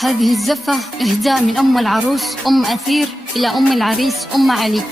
هذه الزفة إهداء من أم العروس أم أثير إلى أم العريس أم علي.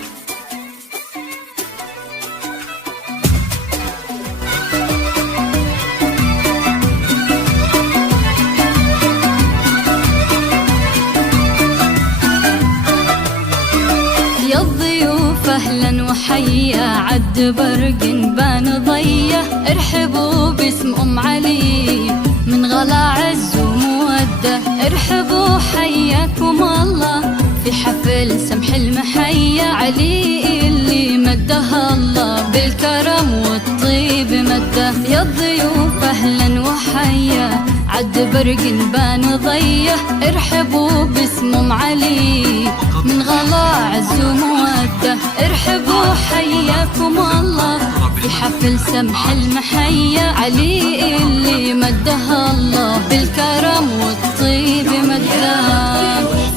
يا الضيوف أهلا وحيا عد برق بان ضيه، ارحبوا باسم أم علي من غلا عز ومودة، ارحبوا حياكم الله في حفل سمح المحيا، علي اللي مدها الله بالكرم والطيب مده. يا الضيوف أهلا وحيا عد برق بان ضيه، ارحبوا باسم أم علي من غلا عز ومودة، ارحبوا حياكم الله في حفل سمح المحيا، علي اللي مدها الله بالكرم والطيب مده.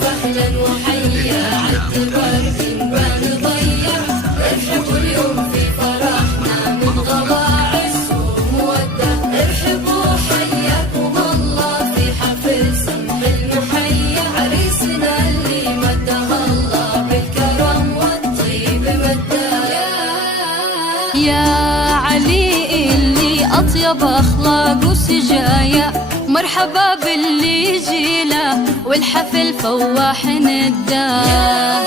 أهلا وحيا عد برق بان ضيه، ارحبوا اليوم في فرحنا من غلا عز ومودة، ارحبوا حياكم الله في حفل سمح المحيا، عريسنا اللي مدها الله بالكرم والطيب مده. يا علي اللي أطيب أخلاق وسجايا، مرحبا باللي يجيله والحفل فواح نداه،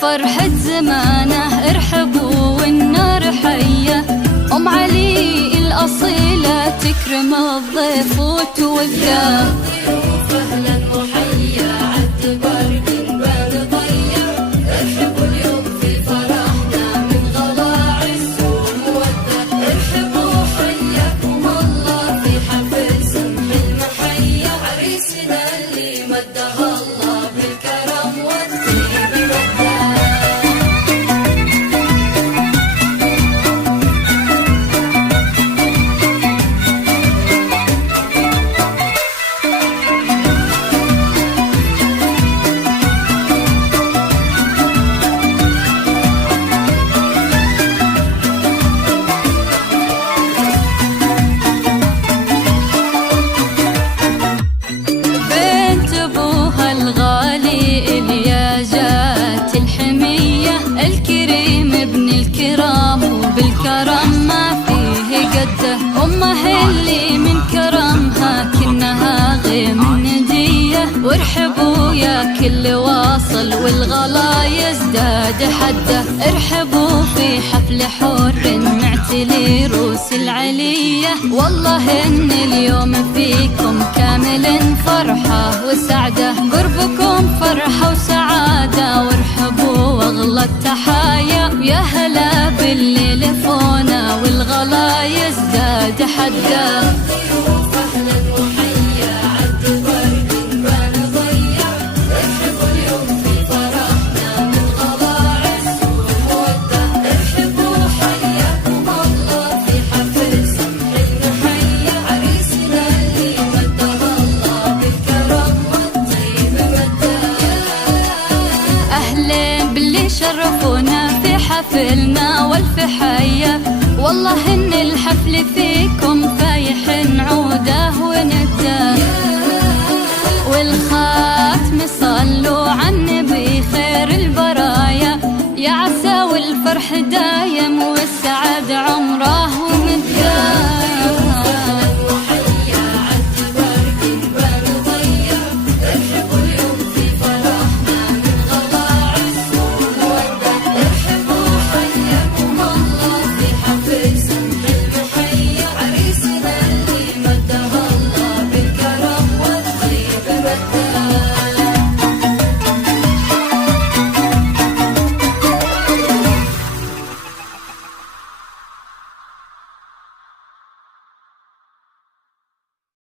فرحة زمانه ارحبوا والنار حية، أم علي الأصيلة تكرم الضيف وتوداه. أهلا وحيا عد برق بان ضيه، ارحبوا اليوم في فرحنا من غلا عز ومودة، ارحبوا حياكم الله في حفل سمح المحيا، عريسنا اللي مدها الله بالكرم والطيب مده. بالكرم ما فيه قده، أمه اللي من كرمها كنها غيم الندية، وارحبوا يا كل واصل والغلا يزداد حده، ارحبوا في حفل حر معتلي روس العلية، والله إن اليوم فيكم كامل فرحة وسعدة، قربكم فرحة وسعادة، وارحبوا واغلى التحايا، ويا هلا باللي لفونا والغلا يزداد حده. أهلا وحيا عد برق بان ضيه، ارحبوا اليوم في فرحنا من غلا عز ومودة، ارحبوا حياكم الله في حفل سمح المحيا، عريسنا اللي مدها الله بالكرم والطيب مده. أهلا باللي شرفونا في حفلنا والف حيا، والله إن الحفل فيكم فايح عوده،